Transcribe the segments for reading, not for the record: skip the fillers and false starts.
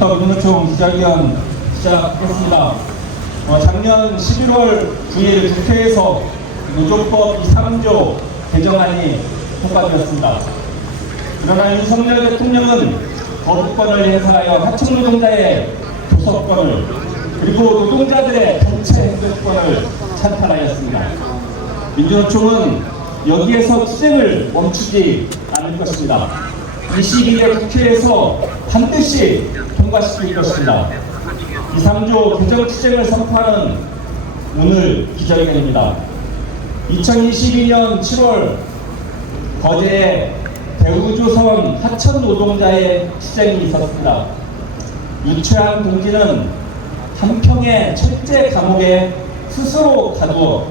지금부터 노조총 기자회견 시작했습니다. 작년 11월 9일 국회에서 노조법 3조 개정안이 통과되었습니다. 그러나 윤석열 대통령은 거부권을 행사하여 하청노동자의 교섭권을 그리고 노동자들의 단체 행동권을 찬탈하였습니다. 민주노총은 여기에서 투쟁을 멈추지 않을 것입니다. 이 시기에 국회에서 반드시 통과시킬 것입니다. 3조 개정 투쟁을 선포하는 오늘 기자회견입니다. 2022년 7월 거제에 대우조선 하천 노동자의 투쟁이 있었습니다. 유채한 동지는 한평의 철제 감옥에 스스로 가두어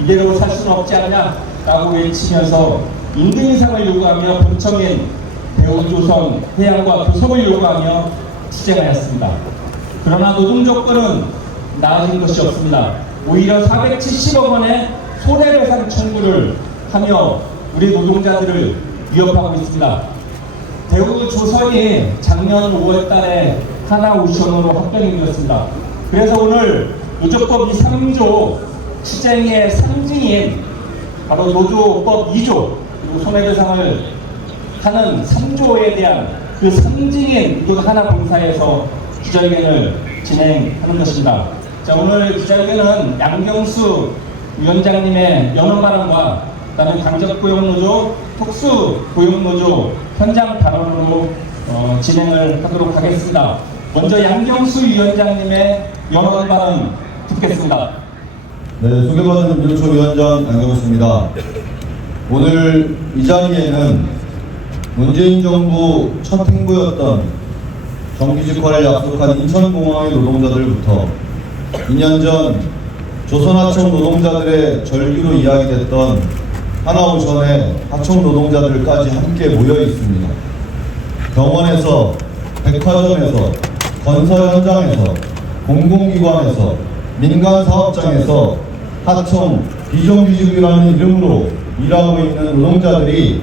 이대로 살 수는 없지 않냐라고 외치면서 임금 인상을 요구하며 본청인 대우조선 해양과 교섭을 요구하며 투쟁하였습니다. 그러나 노동조건은 나아진 것이 없습니다. 오히려 470억 원의 손해배상 청구를 하며 우리 노동자들을 위협하고 있습니다. 대우조선이 작년 5월 달에 하나오션으로 합병이 되었습니다. 그래서 오늘 노조법 3조 투쟁의 상징인 바로 노조법 2조 그리고 손해배상을 하는 3조에 대한 그 상징인 이곳 하나본사에서 기자회견을 진행하는 것입니다. 자, 오늘 기자회견은 양경수 위원장님의 연원 발언과 그다음에 강적고용노조, 특수고용노조 현장 발언으로 진행을 하도록 하겠습니다. 먼저 양경수 위원장님의 연원 발언 듣겠습니다. 네, 소개받은 민주노총 위원장 양경수입니다. 오늘 이 자리에는 문재인 정부 첫 행보였던 정규직화를 약속한 인천공항의 노동자들부터 2년 전 조선하청 노동자들의 절규로 이야기됐던 하나오션의 하청 노동자들까지 함께 모여 있습니다. 병원에서, 백화점에서, 건설 현장에서, 공공기관에서, 민간사업장에서 하청 비정규직이라는 이름으로 일하고 있는 노동자들이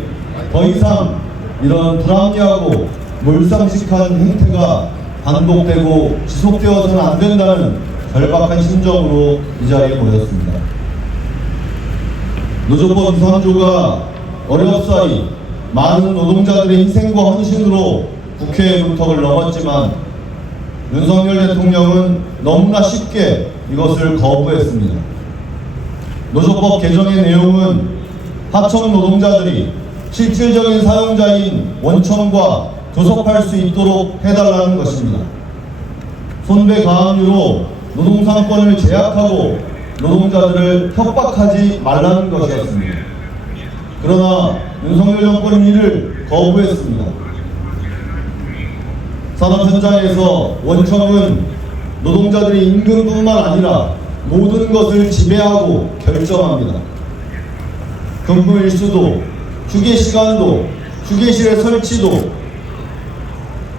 더 이상 이런 불합리하고 몰상식한 행태가 반복되고 지속되어서는 안 된다는 절박한 심정으로 이 자리에 모였습니다. 노조법 3조가 어렵사이 많은 노동자들의 희생과 헌신으로 국회의 문턱을 넘었지만 윤석열 대통령은 너무나 쉽게 이것을 거부했습니다. 노조법 개정의 내용은 하청 노동자들이 실질적인 사용자인 원청과 교섭할 수 있도록 해달라는 것입니다. 손배 가압류로 노동상권을 제약하고 노동자들을 협박하지 말라는 것이었습니다. 그러나 윤석열 정권은 이를 거부했습니다. 산업 현장에서 원청은 노동자들의 임금뿐만 아니라 모든 것을 지배하고 결정합니다. 근무 일수도, 휴게 시간도, 휴게실의 설치도,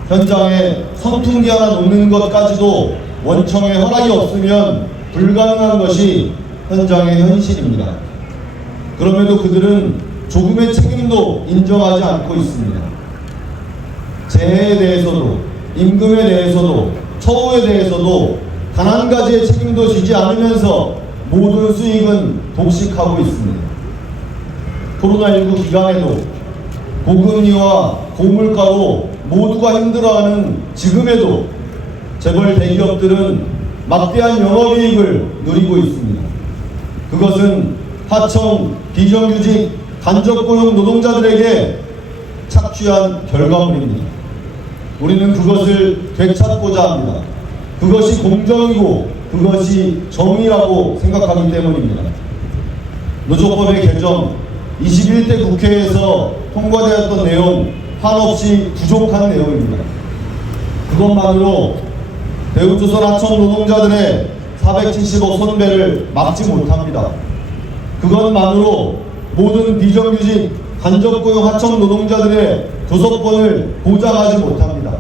현장에 선풍기 하나 놓는 것까지도 원청의 허락이 없으면 불가능한 것이 현장의 현실입니다. 그럼에도 그들은 조금의 책임도 인정하지 않고 있습니다. 재해에 대해서도, 임금에 대해서도, 처우에 대해서도 단 한 가지의 책임도 지지 않으면서 모든 수익은 독식하고 있습니다. 코로나19 기간에도 고금리와 고물가로 모두가 힘들어하는 지금에도 재벌 대기업들은 막대한 영업이익을 누리고 있습니다. 그것은 하청, 비정규직, 간접고용 노동자들에게 착취한 결과물입니다. 우리는 그것을 되찾고자 합니다. 그것이 공정이고 그것이 정의라고 생각하기 때문입니다. 노조법의 개정, 21대 국회에서 통과되었던 내용 한없이 부족한 내용입니다. 그것만으로 대우조선 하청 노동자들의 470억 손배를 막지 못합니다. 그것만으로 모든 비정규직 간접고용 하청 노동자들의 교섭권을 보장하지 못합니다.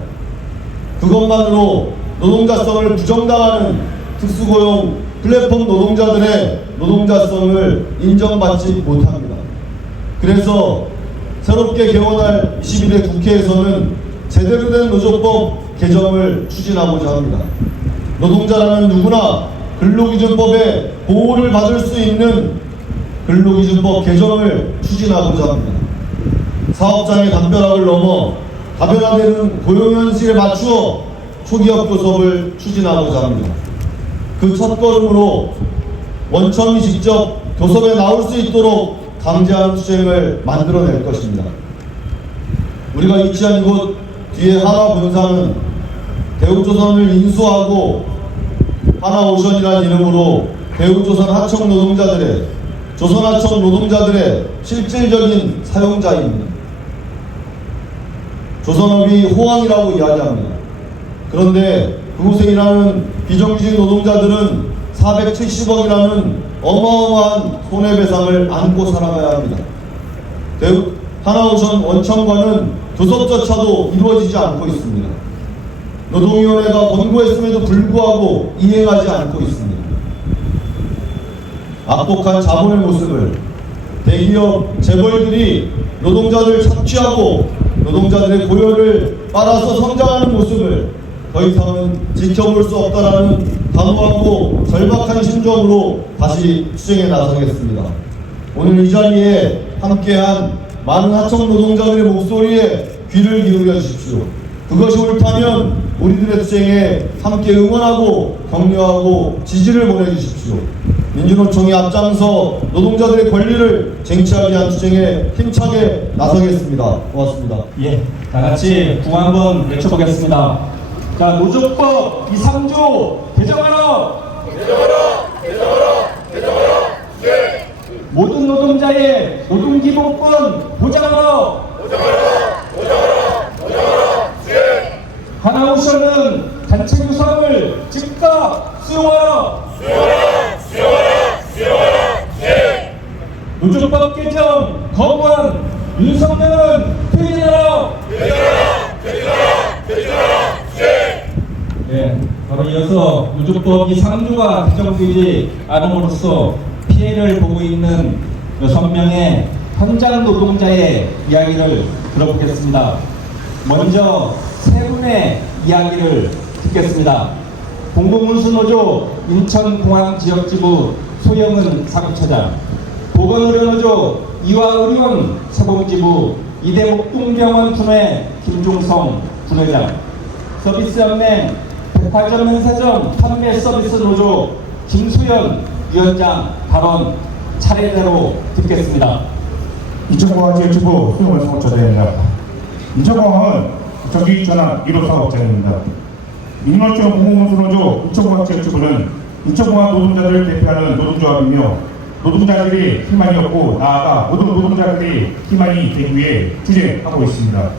그것만으로 노동자성을 부정당하는 특수고용 플랫폼 노동자들의 노동자성을 인정받지 못합니다. 그래서 새롭게 개원할 21대 국회에서는 제대로 된 노조법 개정을 추진하고자 합니다. 노동자라면 누구나 근로기준법의 보호를 받을 수 있는 근로기준법 개정을 추진하고자 합니다. 사업장의 담벼락을 넘어 다변화되는 고용현실에 맞추어 초기업 교섭을 추진하고자 합니다. 그 첫걸음으로 원청이 직접 교섭에 나올 수 있도록 강제한 투쟁을 만들어낼 것입니다. 우리가 위치한 이곳 뒤에 하나본사는 대우조선을 인수하고 하나오션이라는 이름으로 대우조선 하청 노동자들의 조선하청 노동자들의 실질적인 사용자입니다. 조선업이 호황이라고 이야기합니다. 그런데 그곳에 일하는 비정규직 노동자들은 470억이라는 어마어마한 손해배상을 안고 살아가야 합니다. 하나오션 원청과는 교섭조차도 이루어지지 않고 있습니다. 노동위원회가 권고했음에도 불구하고 이행하지 않고 있습니다. 악독한 자본의 모습을 대기업 재벌들이 노동자들 착취하고 노동자들의 고열을 빨아서 성장하는 모습을 더 이상은 지켜볼 수 없다라는 단호하고 절박한 심정으로 다시 투쟁에 나서겠습니다. 오늘 이 자리에 함께한 많은 하청 노동자들의 목소리에 귀를 기울여 주십시오. 그것이 옳다면 우리들의 투쟁에 함께 응원하고 격려하고 지지를 보내주십시오. 민주노총이 앞장서 노동자들의 권리를 쟁취하기 위한 투쟁에 힘차게 나서겠습니다. 고맙습니다. 예, 다 같이 구호 한번 외쳐보겠습니다. 자, 노조법 2, 3조 개정하라! 네. 모든 노동자의 노동기본권 보장하라! 네. 하나오션은 단체 구상을 즉각 수용하라! 네. 노조법 개정 거부한 윤석열은 퇴진하라! 네, 바로 이어서 노조법 2, 3조가 개정되지 않음으로써 피해를 보고 있는 6명의 현장 노동자의 이야기를 들어보겠습니다. 먼저 세 분의 이야기를 듣겠습니다. 공공운수노조 인천공항지역지부 소영은 사무처장, 보건의료노조 이화의료원 사공지부 이대목동병원 분회 김종성 분회장, 서비스연맹 백화점 면세점 판매서비스 노조 김수연 위원장 발언 차례대로 듣겠습니다. 인천공항지역지부 소영은 사무처장입니다. 인천공항은 전기전환 1호 사업장입니다. 민노총 공공운수노조 인천공항지역지부는 인천공항 노동자들을 대표하는 노동조합이며 노동자들이 희망이 없고 나아가 모든 노동자들이 희망이 되기 위해 투쟁하고 있습니다.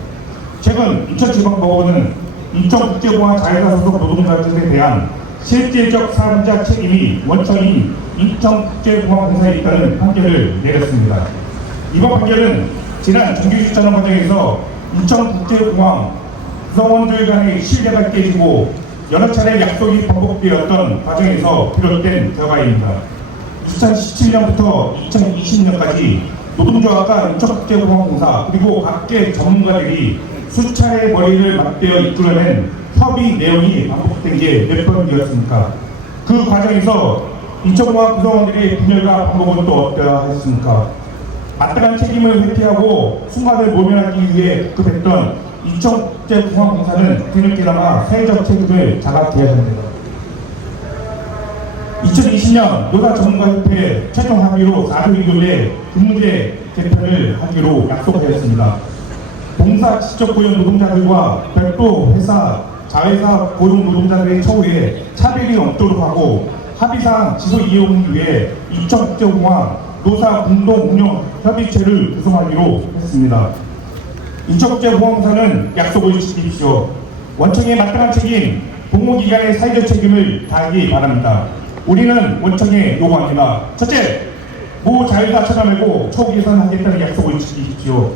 최근 인천지방법원은 인천국제공항 자회사 소속 노동자들에 대한 실질적 사업자 책임이 원청인 인천국제공항공사에 있다는 판결을 내렸습니다. 이번 판결은 지난 정규직 전환 과정에서 인천국제공항 구성원들 간의 신뢰가 깨지고 여러 차례 약속이 반복되었던 과정에서 비롯된 결과입니다. 2017년부터 2020년까지 노동조합과 인천국제공항공사 그리고 각계 전문가들이 수차례 머리를 맞대어 이끌어낸 협의 내용이 반복된 게 몇 번이었습니까? 그 과정에서 인천공항 구성원들의 분열과 반복은 또 어떠했습니까? 마땅한 책임을 회피하고 순간을 모면하기 위해 급했던 인천국제공항공사는 뒤늦게나마 사회적 책임을 자각해야 합니다. 2020년 노사전문가협회 최종 합의로 4조 2조의 근무제 개편을 하기로 약속하였습니다. 봉사 직접 고용 노동자들과 별도 회사, 자회사 고용 노동자들의 처우에 차별이 없도록 하고 합의상 지속 이용을 위해 인천국제공항 노사 공동 운영 협의체를 구성하기로 했습니다. 인천국제공항공사는 약속을 지키십시오. 원청의 마땅한 책임, 복무기관의 사회적 책임을 다하기 바랍니다. 우리는 원청에 요구합니다. 첫째, 모 자회사 차별말고 초기 개선하겠다는 약속을 지키십시오.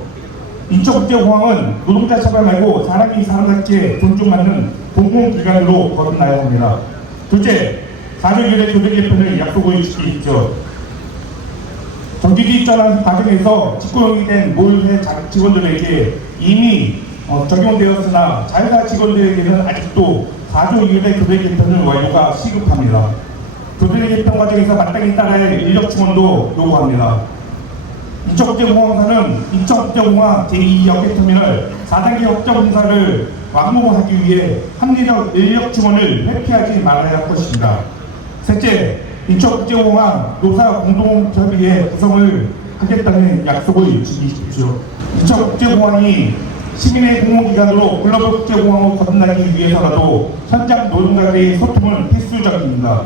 인천국제공항은 노동자 차별 말고 사람이 사람답게 존중받는 공공기관으로 거듭나야 합니다. 둘째, 4조 1의 조직 개편을 약속을 지키십시오. 정규직 전환 과정에서 직고용이 된 몰회 직원들에게 이미 적용되었으나 자회사 직원들에게는 아직도 4조 이율의 교대 개편 완료가 시급합니다. 교대 개편 과정에서 마땅히 따라야 할 인력 충원도 요구합니다. 인천국제공항사는 인천국제공항 제2역개터미널 4단계 확정 공사를 완공하기 위해 합리적 인력 충원을 회피하지 말아야 할 것입니다. 셋째, 인천국제공항 노사 공동협의회 구성을 하겠다는 약속을 지키십시오. 인천국제공항이 시민의 공공기관으로 글로벌 국제공항으로 거듭나기 위해서라도 현장 노동자들의 소통은 필수적입니다.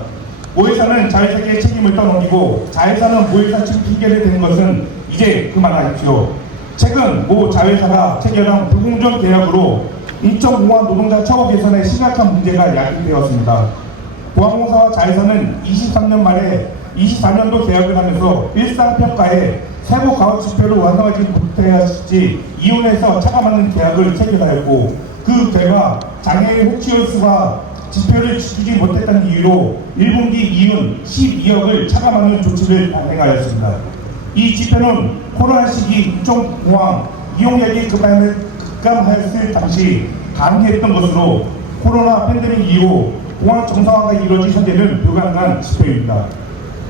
모회사는 자회사에게 책임을 떠넘기고 자회사는 모회사 측 핑계를 대는 것은 이제 그만하십시오. 최근 모 자회사가 체결한 불공정 계약으로 인천공항 노동자 처우 개선에 심각한 문제가 야기되었습니다. 공항공사와 자회사는 23년 말에 24년도 계약을 하면서 일상평가에 세부 가업 지표를 완성하지 못하였을지 이혼해서 차감하는 계약을 체결하였고 그 결과 장애의 호치홀수가 지표를 지키지 못했다는 이유로 1분기 이윤 12억을 차감하는 조치를 발행하였습니다. 이 지표는 코로나 시기 인천공항 이용량이 급감하였을 당시 가능했던 것으로 코로나 팬데믹 이후 공항 정상화가 이루어진 현재는 불가능한 지표입니다.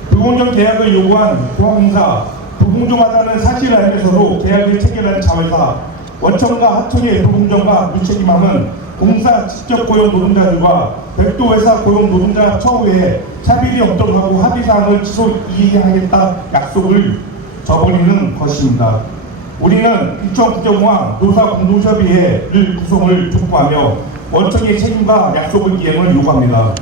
불공정 계약을 요구한 공항공사, 불공정하다는 사실을 알면서도 계약을 체결한 자회사, 원청과 하청의 불공정과 무책임함은 공사 직접 고용 노동자들과 별도 회사 고용 노동자 처우에 차별이 없도록 하고 합의사항을 취소 이행하겠다 약속을 저버리는 것입니다. 우리는 인천국제공항 노사 공동협의회를 구성을 촉구하며 원청의 책임과 약속을 이행을 요구합니다.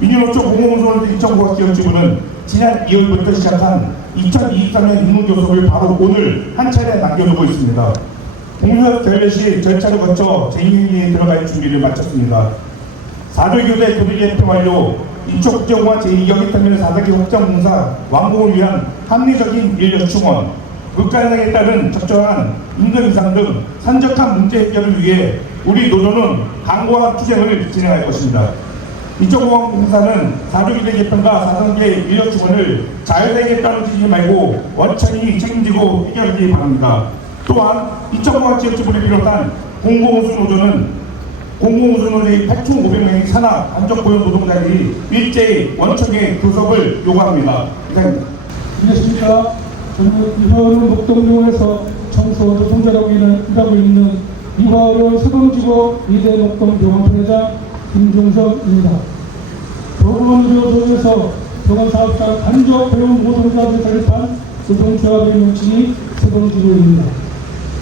민주노총 공공운송을 인천공항지역지부는 지난 2월부터 시작한 2023년 임무교섭을 바로 오늘 한 차례 남겨두고 있습니다. 공무협 결례시 절차를 거쳐 재임행위에 들어갈 준비를 마쳤습니다. 4조 교대 교대 개편 완료, 인천국제공항 제2역개터미널 4단계 확장공사 완공을 위한 합리적인 인력 충원, 물가 인상에 따른 적절한 임금 인상 등 산적한 문제 해결을 위해 우리 노조는 강고한 투쟁을 진행할 것입니다. 인천공항공사는 4조 교대 개편과 4단계 인력 충원을 자회사에게 따르지 말고 원천히 책임지고 해결하기 바랍니다. 또한 인천공항지역지부를 비롯한 공공운수노조는 공공운수노조의 8,500명의 산하 안전고용 노동자들이 일제히 원청의 교섭을 요구합니다. 이상입니다. 안녕하십니까. 저는 이화원 목동동에서 청소 노동자라고 일하고 있는 이화원 서동지구 이대 목동병원 회장 김종석입니다. 보건노조에서 병원사업장 간접 고용 노동자들 설립한 노동조합의 명칭이 서동지구입니다.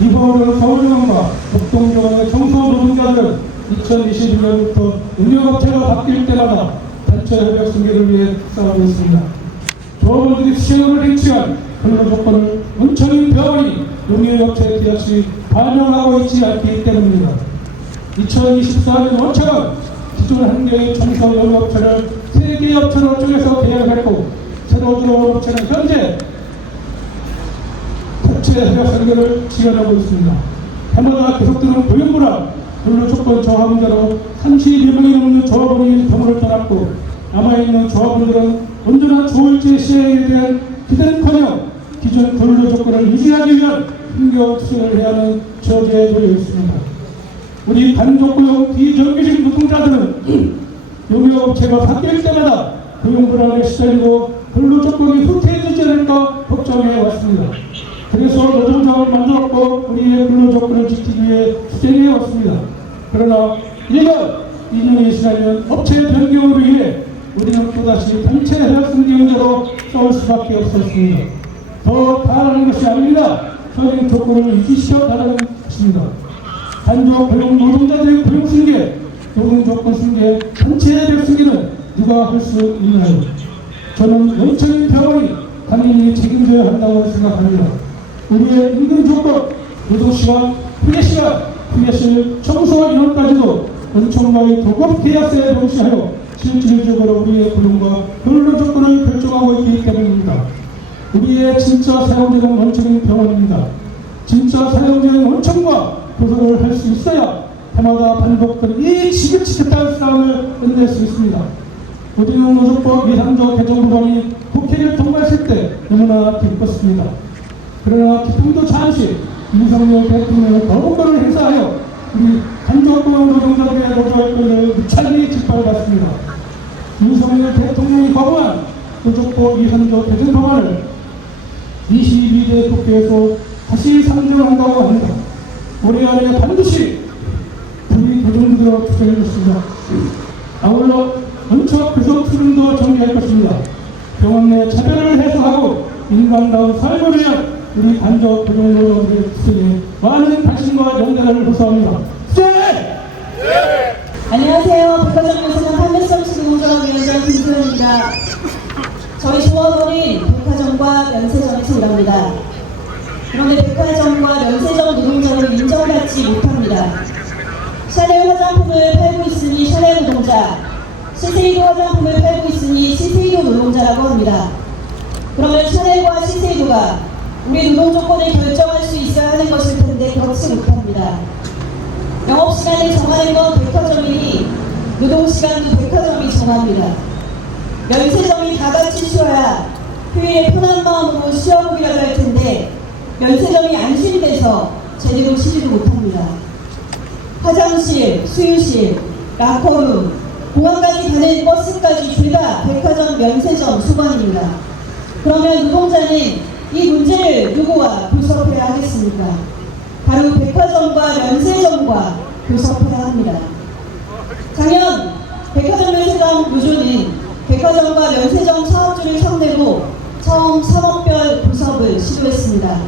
이화원은 서울병원과 목동병원의 청소 노동자들은 2022년부터 운영업체가 바뀔 때마다 단체 협약 승계를 위해 싸우고 있습니다. 조합원들이 수시로 행치한 근로조건을 문천인 병원이 용역업체 계약 시 반영하고 있지 않기 때문입니다. 2024년 원청은 기존 한 개의 청소 용역업체를 3개의 업체로 쪼개서 계약했고 새로 들어온 업체는 현재 업체 협약 승계를 지원하고 있습니다. 해마다 계속되는 고용불안, 근로조건 저하 문제로 30여 명이 넘는 조합원이 병원을 떠났고 남아있는 조합원들은 온전한 조월제 시행에 대한 기대는커녕 기존 근로조건을 유지하기 위한 힘겨운 투쟁을 해야 하는 처지에 놓여 있습니다. 우리 간접고용 비정규직 노동자들은 용역업체가 바뀔 때마다 고용불안에 시달리고 근로조건이 후퇴해지지 않을까 걱정해 왔습니다. 그래서 노동조합을 만들었고 우리의 근로조건을 지키기 위해 투쟁해 왔습니다. 그러나 2년이 지나면 업체 변경으로 인해 우리는 또다시 단체 협약승계 문제로 싸울 수밖에 없었습니다. 더 다른 것이 아닙니다. 현행 조건을 유지시켜 나가는 것입니다. 단조 고용 노동자들의 고용 승계, 노동조건 승계, 단체 협약 승계는 누가 할 수 있나요? 저는 원청인 병원이 당연히 책임져야 한다고 생각합니다. 우리의 임금 조건, 노동시간, 휴게시간, 휴게실, 청소 인원까지도 원청과의 도급 계약서에 명시하여 실질적으로 우리의 고용과 근로 조건을 결정하고 있기 때문입니다. 우리의 진짜 사용자는 원청인 병원입니다. 진짜 사용자는 원청과 교섭을 할 수 있어야 해마다 반복되는 이 지긋지긋한 싸움을 끝낼 수 있습니다. 우리는 노조법 예산조 개정법안이 국회를 통과했을 때 너무나 기뻤습니다. 그러나 기쁨도 잠시 윤석열 대통령의 거부권을 행사하여 우리 간접공항 노동자들의 노조활동을 무차별히 짓밟았습니다. 윤석열 대통령이 거부한 노조법 2.3조 개정 법안을 22대 국회에서 다시 상정한다고 합니다. 올해 안에 반드시 우리 노동부로 투쟁해 주십니다. 아울러 원칙 교섭 투쟁도 정리할 것입니다. 병원 내 차별을 해소하고 인간다운 삶을 위한 우리 간접 노동노동자들의 투쟁에 많은 관심과 연대를 호소합니다. 투쟁! 안녕하세요. 백화점에서는 판매성 시공조합위원장 김소연입니다. 저희 조합원은 백화점과 면세점에서 일합니다. 그런데 백화점과 면세점 노동자를 인정받지 못합니다. 샤넬 화장품을 팔고 있으니 샤넬 노동자, 시세이도 화장품을 팔고 있으니 시세이도 노동자라고 합니다. 그러면 샤넬과 시세이도가 우리 노동 조건을 결정할 수 있어야 하는 것일 텐데 그렇지 못합니다. 영업시간을 정하는 건 백화점이니 노동시간도 백화점이 정합니다. 면세점이 다 같이 쉬어야 휴일에 편한 마음으로 쉬어보기라도 할 텐데 면세점이 안심돼서 제대로 쉬지도 못합니다. 화장실, 수유실, 라커룸, 공항까지 가는 버스까지 둘 다 백화점, 면세점 수반입니다. 그러면 노동자는 이 문제를 누구와 교섭해야 하겠습니까? 바로 백화점과 면세점과 교섭해야 합니다. 작년 백화점 면세점 노조는 백화점과 면세점 사업주를 상대로 처음 산업별 교섭을 시도했습니다.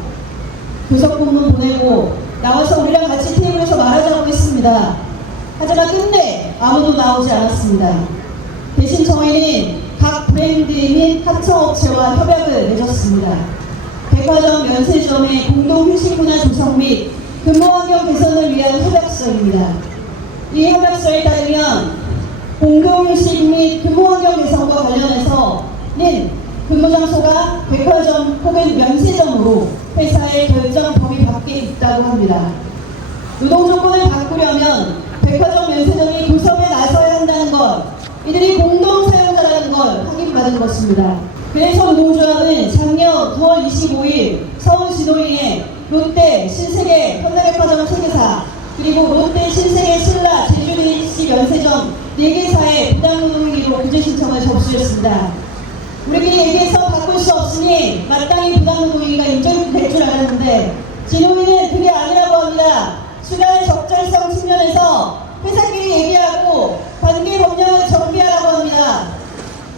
교섭 공문 보내고 나와서 우리랑 같이 테이블에서 말하자고 했습니다. 하지만 끝내 아무도 나오지 않았습니다. 대신 저희는 각 브랜드 및 하청업체와 협약을 맺었습니다. 백화점 면세점의 공동 휴식 문화 조성 및 근무 환경 개선을 위한 협약서입니다. 이 협약서에 따르면 공동 휴식 및 근무 환경 개선과 관련해서는 근무 장소가 백화점 혹은 면세점으로 회사의 결정 범위 밖에 있다고 합니다. 노동 조건을 바꾸려면 백화점 면세점이 교섭에 나서야 한다는 것, 이들이 공동 사용자라는 걸 확인받은 것입니다. 그래서 노조합은 작년 9월 25일 서울지도위에 롯데, 신세계, 현대백화점 3개사, 그리고 롯데, 신세계, 신라, 제주DC 면세점 4개사의 부당노동행위로 구제 신청을 접수했습니다. 우리끼리 얘기해서 바꿀 수 없으니 마땅히 부당노동행위가 인정될 줄 알았는데 진호위는 그게 아니라고 합니다. 수단의 적절성 측면에서 회사끼리 얘기하고 관계 법령을 정비하라고 합니다.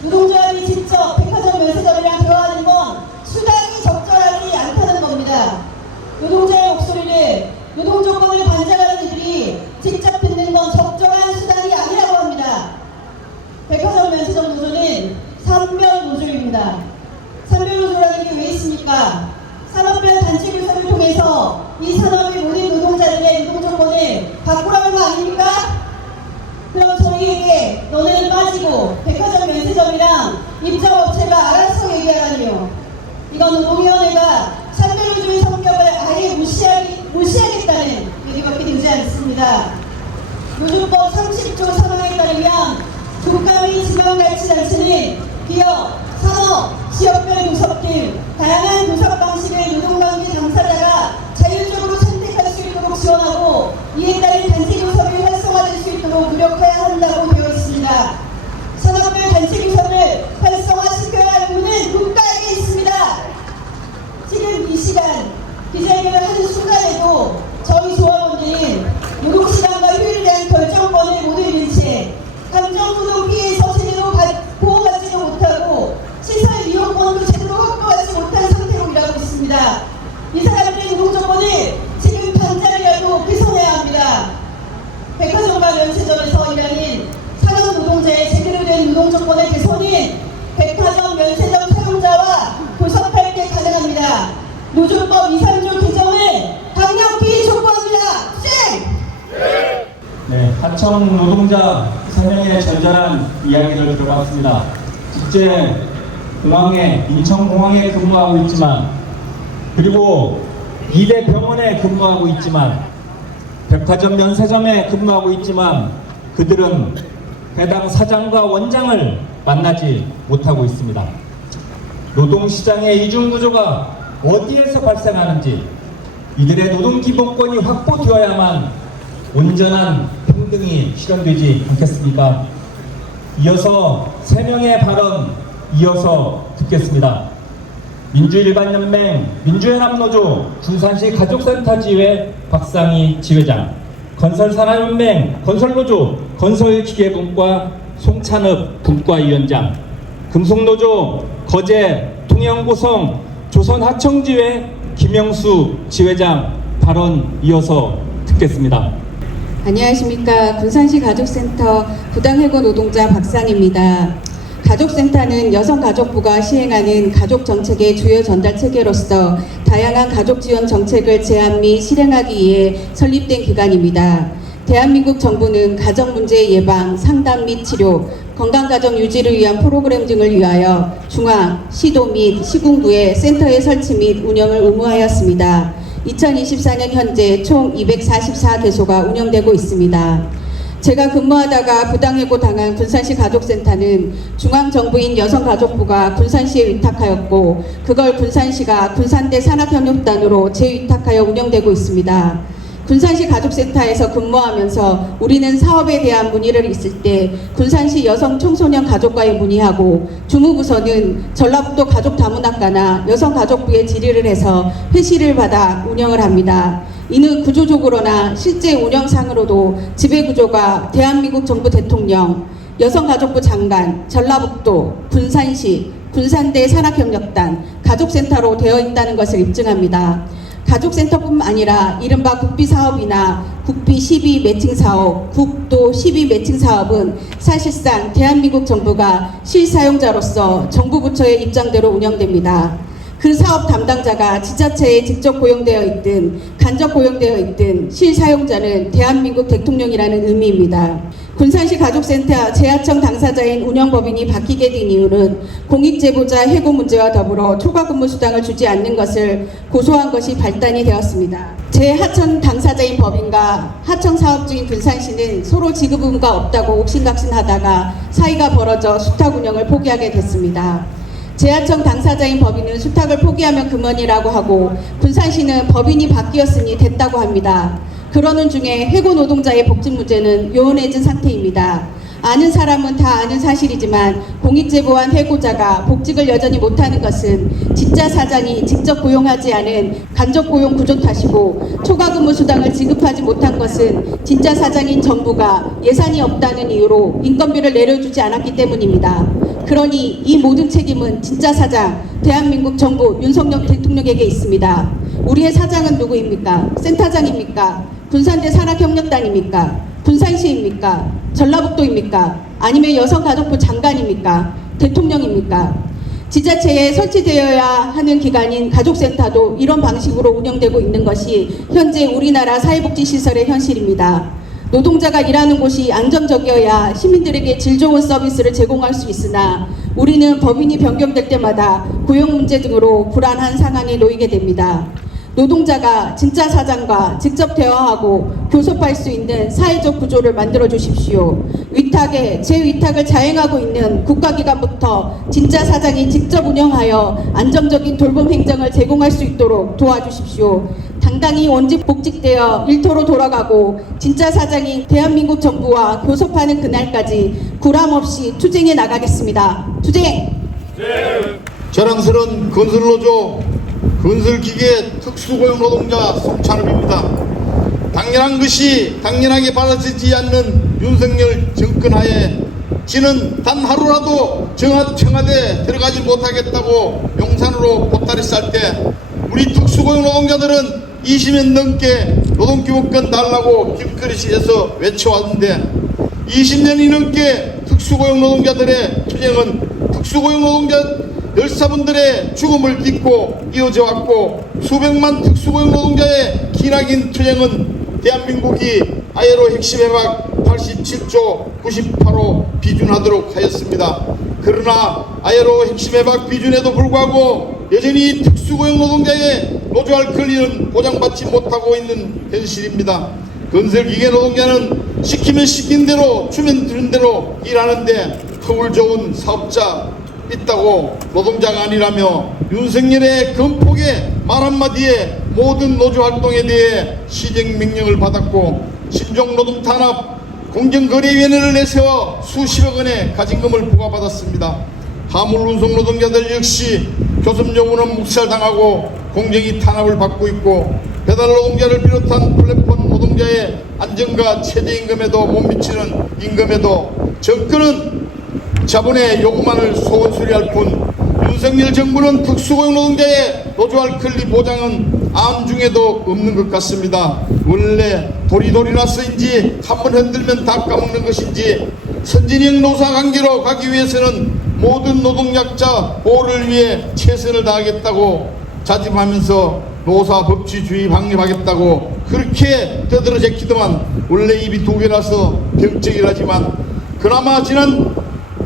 노동조합이 직접 백화점 면세점이랑 대화하는 건 수단이 적절하지 않다는 겁니다. 노동자의 목소리를, 노동 조건을 반대하는 이들이 직접 듣는 건 적절한 수단이 아니라고 합니다. 백화점 면세점 노조는 산별 노조입니다. 산별 노조라는 게 왜 있습니까? 산업별 단체 교섭을 통해서 이 산업의 모든 노동자들의 노동 조건을 바꾸라는 거 아닙니까? 그럼 저희에게 너네는 빠지고 백화점 면세점이랑 입점업체가 알아서 얘기하라니요. 이건 노동위원회가 산별노조의 성격을 아예 무시하겠다는 얘기밖에 되지 않습니다. 노조법 30조 3항에 따르면 국가 및 지방자치단체는 기업, 산업, 지역별 교섭 등 다양한 교섭 방식을 노동관계 당사자가 자율적으로 선택할 수 있도록 지원하고 이에 따른 단체 교섭이 활성화될 수 있도록 노력해야 한다고 되어 있습니다. 산업별 단체 교섭을 활성화시켜야 할 의무는 국가에게 있습니다. 지금 이 시간 기자회견을 하는 순간에도 저희 조합원들은 노동시간과 휴일에 대한 결정권을 모두 잃은 채 감정노동 피해에서 제대로 보호받지도 못하고 시설 이용권도 제대로 확보하지 못한 상태로 일하고 있습니다. 이 사람들의 노동조건을 지금 당장이라도 개선해야 합니다. 백화점과 면세점에서 일하는 산업 노동자의 제대로 된 노동조건의 개선은 백화점 면세점 사용자와 교섭할 때 가능합니다. 노조법 2.3조 개정을 강력히 촉구합니다. 네, 하청 노동자 3명의 절절한 이야기를 들어봤습니다. 국제 공항에, 인천공항에 근무하고 있지만, 그리고 2대 병원에 근무하고 있지만, 백화점 면세점에 근무하고 있지만, 그들은 해당 사장과 원장을 만나지 못하고 있습니다. 노동시장의 이중구조가 어디에서 발생하는지, 이들의 노동기본권이 확보되어야만 온전한 평등이 실현되지 않겠습니까? 이어서 3명의 발언 이어서 듣겠습니다. 민주일반연맹 민주연합노조 군산시 가족센터 지회 박상희 지회장, 건설산업연맹 건설노조 건설기계분과 송찬읍 분과위원장, 금속노조 거제 통영고성 조선하청지회 김영수 지회장 발언 이어서 듣겠습니다. 안녕하십니까. 군산시 가족센터 부당해고 노동자 박상입니다. 가족센터는 여성가족부가 시행하는 가족정책의 주요 전달체계로서 다양한 가족지원 정책을 제안 및 실행하기 위해 설립된 기관입니다. 대한민국 정부는 가정문제 예방, 상담 및 치료, 건강가정 유지를 위한 프로그램 등을 위하여 중앙, 시도 및 시군구의 센터의 설치 및 운영을 의무하였습니다. 2024년 현재 총 244개소가 운영되고 있습니다. 제가 근무하다가 부당해고 당한 군산시 가족센터는 중앙정부인 여성가족부가 군산시에 위탁하였고, 그걸 군산시가 군산대 산학협력단으로 재위탁하여 운영되고 있습니다. 군산시 가족센터에서 근무하면서 우리는 사업에 대한 문의를 있을 때 군산시 여성 청소년 가족과에 문의하고, 주무부서는 전라북도 가족다문학과나 여성가족부에 질의를 해서 회시를 받아 운영을 합니다. 이는 구조적으로나 실제 운영상으로도 지배구조가 대한민국 정부 대통령, 여성가족부 장관, 전라북도, 군산시, 군산대 산학협력단, 가족센터로 되어 있다는 것을 입증합니다. 가족센터뿐만 아니라 이른바 국비사업이나 국비 12 매칭사업, 국도 12 매칭사업은 사실상 대한민국 정부가 실사용자로서 정부 부처의 입장대로 운영됩니다. 그 사업 담당자가 지자체에 직접 고용되어 있든 간접 고용되어 있든 실사용자는 대한민국 대통령이라는 의미입니다. 군산시 가족센터 재하청 당사자인 운영법인이 바뀌게 된 이유는 공익제보자 해고 문제와 더불어 초과근무 수당을 주지 않는 것을 고소한 것이 발단이 되었습니다. 재하청 당사자인 법인과 하청 사업 중인 군산시는 서로 지급 의무가 없다고 옥신각신하다가 사이가 벌어져 수탁 운영을 포기하게 됐습니다. 재하청 당사자인 법인은 수탁을 포기하면 그만이라고 하고, 군산시는 법인이 바뀌었으니 됐다고 합니다. 그러는 중에 해고 노동자의 복직 문제는 요원해진 상태입니다. 아는 사람은 다 아는 사실이지만 공익제보한 해고자가 복직을 여전히 못하는 것은 진짜 사장이 직접 고용하지 않은 간접 고용 구조 탓이고, 초과근무 수당을 지급하지 못한 것은 진짜 사장인 정부가 예산이 없다는 이유로 인건비를 내려주지 않았기 때문입니다. 그러니 이 모든 책임은 진짜 사장, 대한민국 정부 윤석열 대통령에게 있습니다. 우리의 사장은 누구입니까? 센터장입니까? 군산대 산학협력단입니까? 군산시입니까? 전라북도입니까? 아니면 여성가족부 장관입니까? 대통령입니까? 지자체에 설치되어야 하는 기관인 가족센터도 이런 방식으로 운영되고 있는 것이 현재 우리나라 사회복지시설의 현실입니다. 노동자가 일하는 곳이 안정적이어야 시민들에게 질 좋은 서비스를 제공할 수 있으나, 우리는 법인이 변경될 때마다 고용 문제 등으로 불안한 상황에 놓이게 됩니다. 노동자가 진짜 사장과 직접 대화하고 교섭할 수 있는 사회적 구조를 만들어 주십시오. 재위탁을 자행하고 있는 국가기관부터 진짜 사장이 직접 운영하여 안정적인 돌봄 행정을 제공할 수 있도록 도와주십시오. 당당히 원직 복직되어 일터로 돌아가고 진짜 사장이 대한민국 정부와 교섭하는 그날까지 구람없이 투쟁해 나가겠습니다. 투쟁! 자랑스러운 건설노조 건설기계 특수고용 노동자 송찬읍입니다. 당연한 것이 당연하게 받아들이지 않는 윤석열 정권하에 지는 단 하루라도 청와대 들어가지 못하겠다고 용산으로 보따리 쌀 때 우리 특수고용 노동자들은 20년 넘게 노동기본권 달라고 길거리에서 외쳐왔는데, 20년이 넘게 특수고용 노동자들의 투쟁은 특수고용 노동자 열사분들의 죽음을 딛고 이어져 왔고, 수백만 특수고용 노동자의 기나긴 투쟁은 대한민국이 ILO 핵심협약 87조 98호 비준하도록 하였습니다. 그러나 ILO 핵심협약 비준에도 불구하고 여전히 특수고용 노동자의 노조할 권리는 보장받지 못하고 있는 현실입니다. 건설기계 노동자는 시키면 시킨 대로 주면 주는 대로 일하는데 허울 좋은 사업자 있다고 노동자가 아니라며 윤석열의 건폭의 말 한마디에 모든 노조활동에 대해 시정명령을 받았고, 신종노동 탄압 공정거래위원회를 내세워 수십억 원의 가진금을 부과받았습니다. 화물운송 노동자들 역시 교섭 요구는 묵살당하고 공정위 탄압을 받고 있고 배달 노동자를 비롯한 플랫폼 노동자의 안정과 최저임금에도 못 미치는 임금에도 정권은 자본의 요구만을 소원수리할 뿐 윤석열 정부는 특수고용 노동자의 노조할 권리 보장은 안중에도 없는 것 같습니다. 원래 도리도리라서인지 한번 흔들면 다 까먹는 것인지 선진형 노사관계로 가기 위해서는 모든 노동약자 보호를 위해 최선을 다하겠다고 자집하면서 노사법치주의 확립하겠다고 그렇게 떠들어 제키더만 원래 입이 두 개라서 병적이라지만 그나마 지난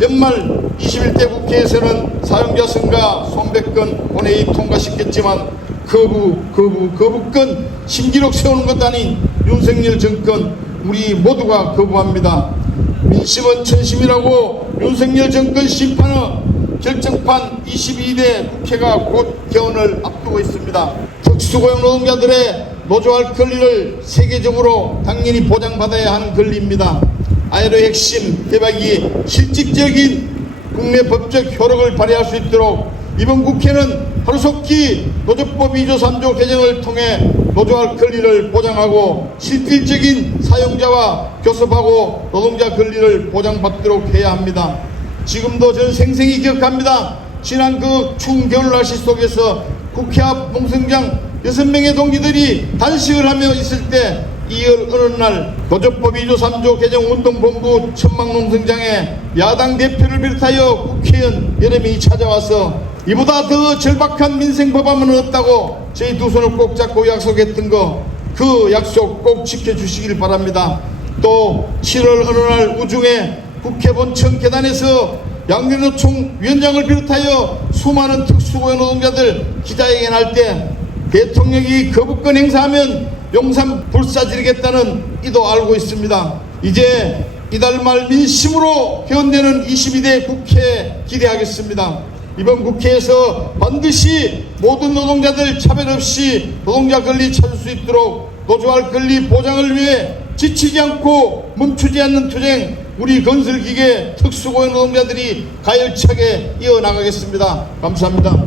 연말 21대 국회에서는 사용자 선거 손배건 본회의 통과시켰지만 거부권 신기록 세우는 것 아닌 윤석열 정권 우리 모두가 거부합니다. 민심은 천심이라고 윤석열 정권 심판의 결정판 22대 국회가 곧 개원을 앞두고 있습니다. 특수고용 노동자들의 노조할 권리를 세계적으로 당연히 보장받아야 하는 권리입니다. 아이로 핵심 대박이 실질적인 국내 법적 효력을 발휘할 수 있도록 이번 국회는 하루속히 노조법 2조 3조 개정을 통해 노조할 권리를 보장하고 실질적인 사용자와 교섭하고 노동자 권리를 보장받도록 해야 합니다. 지금도 저는 생생히 기억합니다. 지난 그 추운 겨울 날씨 속에서 국회 앞 농성장 6명의 동지들이 단식을 하며 있을 때 어느 날 노조법 2조 3조 개정 운동본부 천막농성장에 야당 대표를 비롯하여 국회의원 여러 명이 찾아와서 이보다 더 절박한 민생 법안은 없다고 저희 두 손을 꼭 잡고 약속했던 그 약속 꼭 지켜주시길 바랍니다. 또 7월 어느 날 우중에 국회 본청 계단에서 양면노총 위원장을 비롯하여 수많은 특수고용 노동자들 기자회견할 때 대통령이 거부권 행사하면 용산 불사지르겠다는 이도 알고 있습니다. 이제 이달 말 민심으로 개헌되는 22대 국회 기대하겠습니다. 이번 국회에서 반드시 모든 노동자들 차별 없이 노동자 권리 찾을 수 있도록 노조할 권리 보장을 위해 지치지 않고 멈추지 않는 투쟁 우리 건설기계 특수고용 노동자들이 가열차게 이어나가겠습니다. 감사합니다.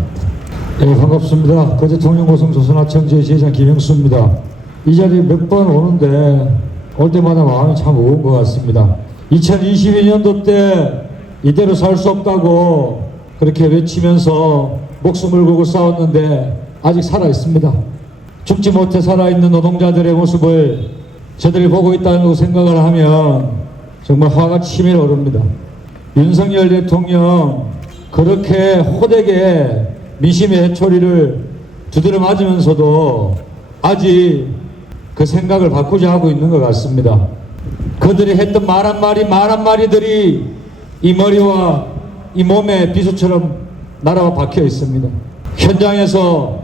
네, 반갑습니다. 거제통영 고성조선하청 제지회장 김영수입니다. 이 자리에 몇 번 오는데 올 때마다 마음이 참 무거운 것 같습니다. 2022년도 때 이대로 살 수 없다고 그렇게 외치면서 목숨을 걸고 싸웠는데 아직 살아있습니다. 죽지 못해 살아있는 노동자들의 모습을 저들이 보고 있다고 생각을 하면 정말 화가 치밀어 오릅니다. 윤석열 대통령 그렇게 호되게 민심의 해초리를 두드려 맞으면서도 아직 그 생각을 바꾸지 하고 있는 것 같습니다. 그들이 했던 말 한마디들이 이 머리와 이 몸에 비수처럼 날아와 박혀 있습니다. 현장에서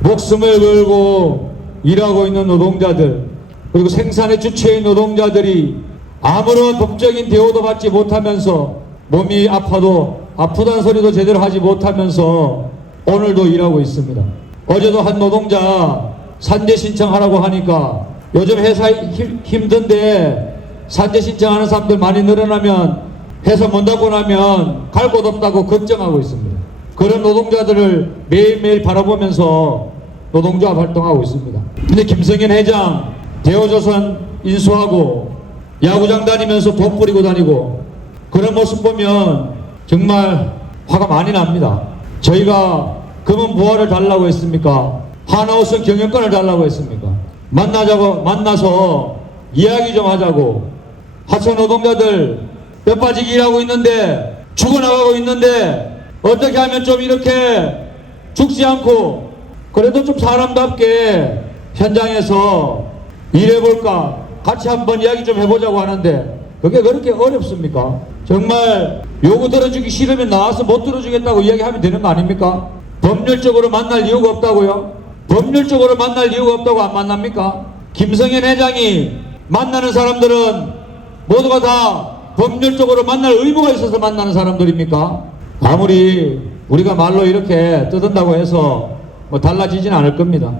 목숨을 걸고 일하고 있는 노동자들 그리고 생산의 주체인 노동자들이 아무런 법적인 대우도 받지 못하면서 몸이 아파도 아프다는 소리도 제대로 하지 못하면서 오늘도 일하고 있습니다. 어제도 한 노동자 산재 신청하라고 하니까 요즘 회사 힘든데 산재 신청하는 사람들 많이 늘어나면 회사 문 닫고 나면 갈 곳 없다고 걱정하고 있습니다. 그런 노동자들을 매일매일 바라보면서 노동조합 활동하고 있습니다. 근데 김성현 회장 대우조선 인수하고 야구장 다니면서 돈 뿌리고 다니고 그런 모습 보면 정말 화가 많이 납니다. 저희가 금은 부활을 달라고 했습니까? 하나우선 경영권을 달라고 했습니까? 만나서 이야기 좀 하자고. 하청 노동자들 뼈 빠지게 일하고 있는데 죽어나가고 있는데 어떻게 하면 좀 이렇게 죽지 않고 그래도 좀 사람답게 현장에서 일해볼까 같이 한번 이야기 좀 해보자고 하는데 그게 그렇게 어렵습니까? 정말 요구 들어주기 싫으면 나와서 못 들어주겠다고 이야기하면 되는 거 아닙니까? 법률적으로 만날 이유가 없다고요? 법률적으로 만날 이유가 없다고 안 만납니까? 김성현 회장이 만나는 사람들은 모두가 다 법률적으로 만날 의무가 있어서 만나는 사람들입니까? 아무리 우리가 말로 이렇게 떠든다고 해서 뭐 달라지진 않을 겁니다.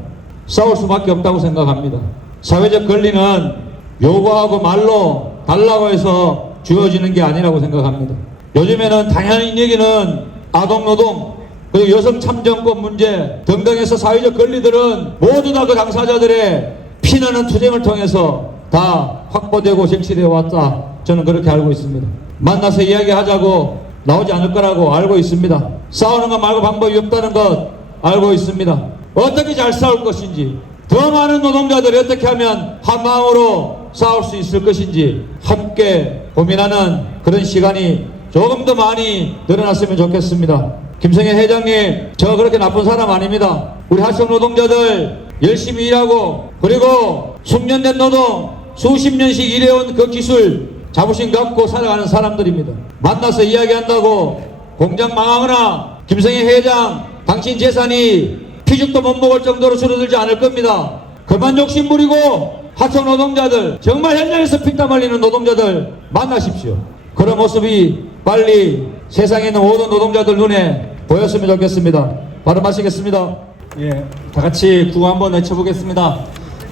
싸울 수밖에 없다고 생각합니다. 사회적 권리는 요구하고 말로 달라고 해서 주어지는 게 아니라고 생각합니다. 요즘에는 당연히 여기는 아동노동 그리고 여성 참정권 문제 등등해서 사회적 권리들은 모두 다 그 당사자들의 피나는 투쟁을 통해서 다 확보되고 쟁취되어 왔다. 저는 그렇게 알고 있습니다. 만나서 이야기하자고 나오지 않을 거라고 알고 있습니다. 싸우는 것 말고 방법이 없다는 것 알고 있습니다. 어떻게 잘 싸울 것인지, 더 많은 노동자들이 어떻게 하면 한 마음으로 싸울 수 있을 것인지 함께 고민하는 그런 시간이 조금 더 많이 늘어났으면 좋겠습니다. 김성현 회장님, 저 그렇게 나쁜 사람 아닙니다. 우리 하청 노동자들 열심히 일하고 그리고 숙련된 노동 수십 년씩 일해온 그 기술 자부심 갖고 살아가는 사람들입니다. 만나서 이야기한다고 공장 망하거나 김성현 회장 당신 재산이 피죽도 못 먹을 정도로 줄어들지 않을 겁니다. 그만 욕심 부리고 하청 노동자들, 정말 현장에서 피땀 흘리는 노동자들 만나십시오. 그런 모습이 빨리 세상에 있는 모든 노동자들 눈에 보였으면 좋겠습니다. 바로 마치겠습니다. 예, 다 같이 구호 한번 외쳐보겠습니다.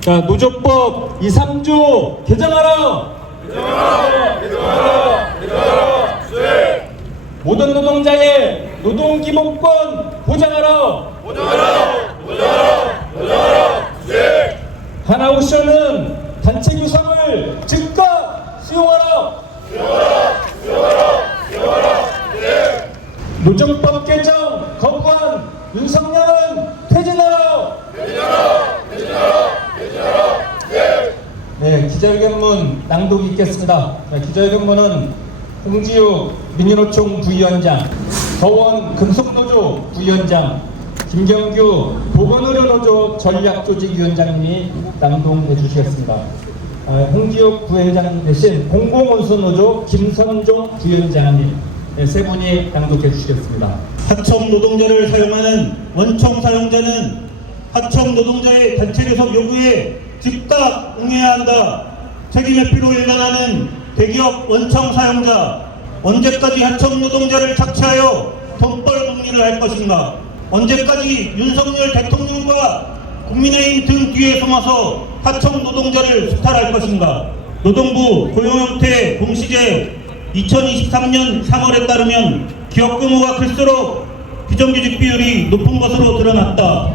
자, 노조법 2, 3조 개정하라! 개정하라! 모든 노동자의 노동기본권 보장하라! 하나옵션은 단체 규상을 즉각 수용하라! 노조법 개정 거부한 윤석열은 퇴진하라! 네, 기자회견문 낭독 있겠습니다. 네, 기자회견문은 홍지욱 민주노총 부위원장, 더원 금속노조 부위원장, 김경규 보건의료노조 전략조직위원장님이 낭독해 주시겠습니다. 홍지욱 부위원장 대신 공공운수노조 김선종 부위원장님, 네, 세 분이 낭독해 주시겠습니다. 하청 노동자를 사용하는 원청 사용자는 하청 노동자의 단체 교섭 요구에 즉각 응해야 한다. 책임 회피로 일관하는 대기업 원청 사용자, 언제까지 하청 노동자를 착취하여 돈벌 국리를 할 것인가? 언제까지 윤석열 대통령과 국민의힘 등 뒤에 숨어서 하청 노동자를 수탈할 것인가? 노동부 고용형태 공시제 2023년 3월에 따르면 기업 규모가 클수록 비정규직 비율이 높은 것으로 드러났다.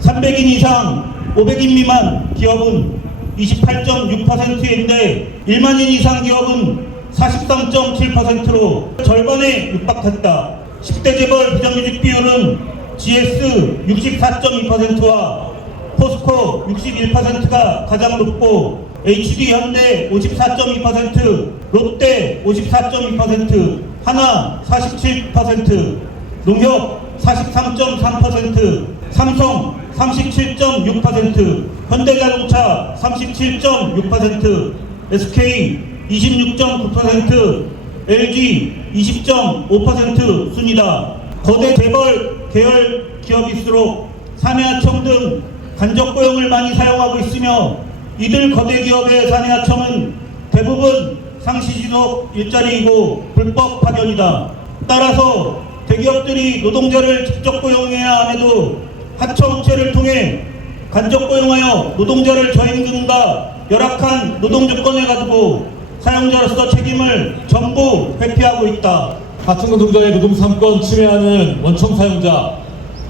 300인 이상 500인 미만 기업은 28.6%인데 1만인 이상 기업은 43.7%로 절반에 육박했다. 10대 재벌 비정규직 비율은 GS 64.2%와 포스코 61%가 가장 높고 HD 현대 54.2%, 롯데 54.2%, 하나 47%, 농협 43.3%, 삼성 37.6%, 현대자동차 37.6%, SK 26.9%, LG 20.5% 순이다. 거대 재벌 계열 기업일수록 사내하청 등 간접 고용을 많이 사용하고 있으며 이들 거대 기업의 사내하청은 대부분 상시지속 일자리이고 불법 파견이다. 따라서 대기업들이 노동자를 직접 고용해야 함에도 하청업체를 통해 간접 고용하여 노동자를 저임금과 열악한 노동조건에 가두고 사용자로서 책임을 전부 회피하고 있다. 하청 노동자의 노동 3권 침해하는 원청 사용자,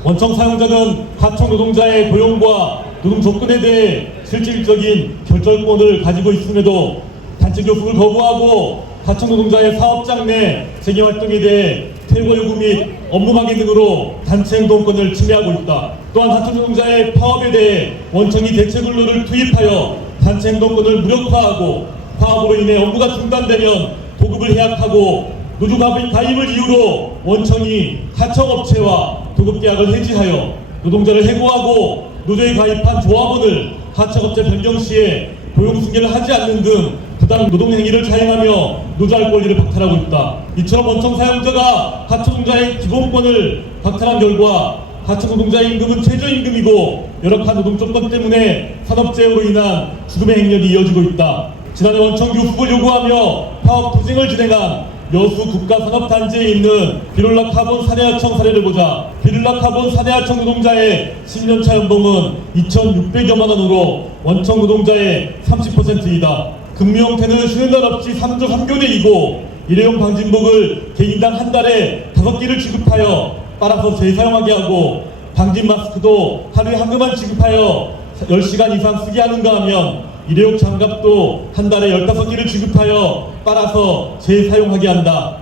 원청 사용자는 하청 노동자의 고용과 노동 조건에 대해 실질적인 결정권을 가지고 있음에도 단체 교섭을 거부하고 하청 노동자의 사업장 내 재개 활동에 대해 퇴거 요구 및 업무 방해 등으로 단체 행동권을 침해하고 있다. 또한 하청 노동자의 파업에 대해 원청이 대체 근로를 투입하여 단체 행동권을 무력화하고 파업으로 인해 업무가 중단되면 도급을 해약하고 노조 가입을 이유로 원청이 하청업체와 도급계약을 해지하여 노동자를 해고하고 노조에 가입한 조합원을 하청업체 변경 시에 고용 승계를 하지 않는 등 부당 노동행위를 자행하며 노조할 권리를 박탈하고 있다. 이처럼 원청 사용자가 하청노동자의 기본권을 박탈한 결과 하청노동자의 임금은 최저임금이고 열악한 노동조건 때문에 산업재해로 인한 죽음의 행렬이 이어지고 있다. 지난해 원청 교섭을 요구하며 파업 투쟁을 진행한 여수 국가산업단지에 있는 비룰라 카본 사내하청 사례를 보자 비룰라 카본 사내하청 노동자의 10년차 연봉은 2,600여만 원으로 원청 노동자의 30%이다. 근무 형태는 쉬는 날 없이 3조 3교대이고 일회용 방진복을 개인당 한 달에 5개를 지급하여 빨아서 재사용하게 하고 방진 마스크도 하루에 한 개만 지급하여 10시간 이상 쓰게 하는가 하면 일회용 장갑도 한 달에 15개를 지급하여 빨아서 재사용하게 한다.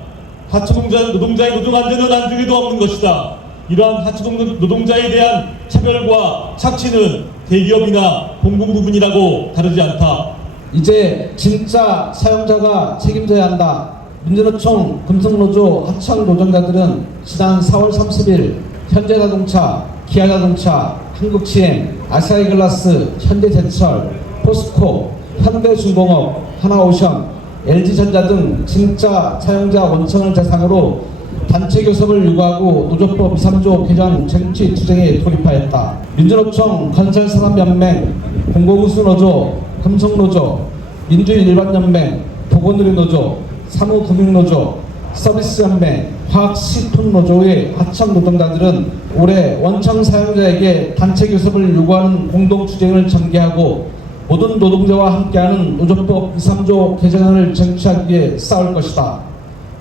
하청 노동자의 노동 안전은 안중에도 없는 것이다. 이러한 하청 노동자에 대한 차별과 착취는 대기업이나 공공 부분이라고 다르지 않다. 이제 진짜 사용자가 책임져야 한다. 민주노총 금속노조 하청 노동자들은 지난 4월 30일 현대자동차, 기아자동차, 한국GM, 아시아이글라스, 현대제철, 포스코, 현대중공업, 하나오션, LG전자 등 진짜 사용자 원청을 대상으로 단체 교섭을 요구하고 노조법 3조 개정 쟁취 투쟁에 돌입하였다. 민주노총, 건설산업연맹, 공공운수노조, 금속노조, 민주일반연맹, 보건의료노조, 사무금융노조, 서비스연맹, 화학식품노조의 하청 노동자들은 올해 원청 사용자에게 단체 교섭을 요구하는 공동투쟁을 전개하고 모든 노동자와 함께하는 노조법 2, 3조 개정안을 쟁취하기 위해 싸울 것이다.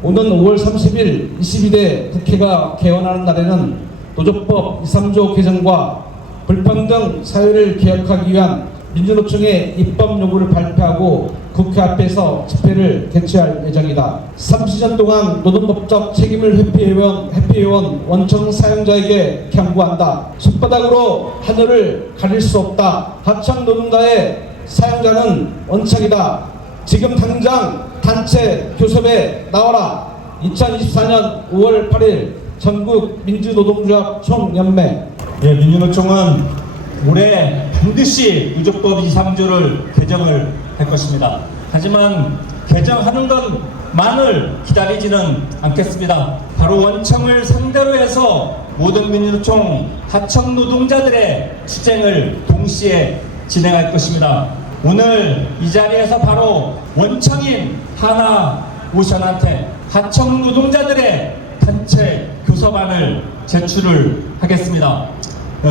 오는 5월 30일 22대 국회가 개원하는 날에는 노조법 2, 3조 개정과 불평등 사회를 개혁하기 위한 민주노총의 입법 요구를 발표하고 국회 앞에서 집회를 개최할 예정이다. 30년 동안 노동법적 책임을 회피해온 원청 사용자에게 경고한다. 손바닥으로 하늘을 가릴 수 없다. 하청 노동자의 사용자는 원청이다. 지금 당장 단체 교섭에 나와라. 2024년 5월 8일 전국 민주노동조합 총연맹. 민주노총은 올해 반드시 노조법 2, 3조를 개정을 할 것입니다. 하지만 개정하는 것만을 기다리지는 않겠습니다. 바로 원청을 상대로 해서 모든 민주노총 하청 노동자들의 투쟁을 동시에 진행할 것입니다. 오늘 이 자리에서 바로 원청인 하나오션한테 하청 노동자들의 단체 교섭안을 제출을 하겠습니다.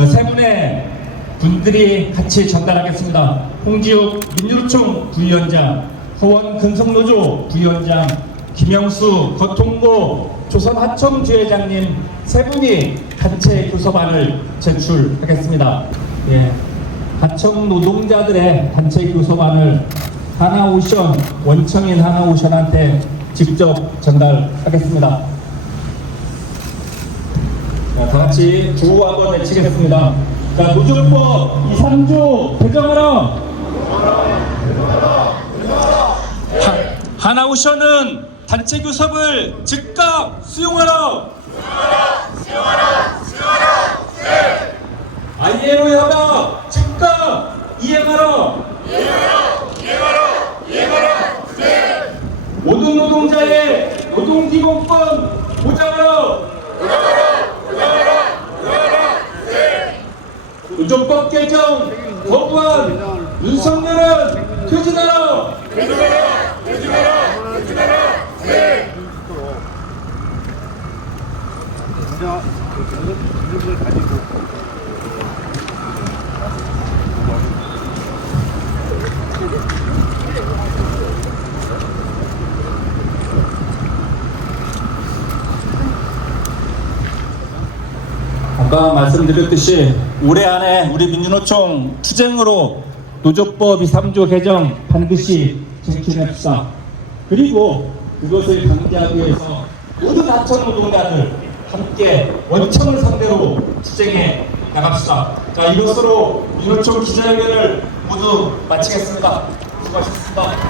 세 분의 분들이 같이 전달하겠습니다. 홍지욱 민주노총 부위원장, 허원 금속노조 부위원장, 김영수 거통고 조선하청주회장님 세 분이 단체 교섭안을 제출하겠습니다. 하청 노동자들의 단체 교섭안을 하나오션, 원청인 하나오션한테 직접 전달하겠습니다. 다 같이 구호 한번 외치겠습니다. 자, 노조법 2, 3조 개정하라! 하나오션은 단체 교섭을 즉각 수용하라! ILO 협약 즉각 이행하라! 모든 노동자의 노동기본권 보장하라! 노조법 개정 거부한 윤석열은 퇴진하라! 아까 말씀드렸듯이 올해 안에 우리 민주노총 투쟁으로 노조법 2, 3조 개정 반드시 쟁취합시다. 그리고 그것을 강제하기 위해서 모든 하청 노동자들 함께 원청을 상대로 투쟁해 나갑시다. 자, 이것으로 민주노총 기자회견을 모두 마치겠습니다. 수고하셨습니다.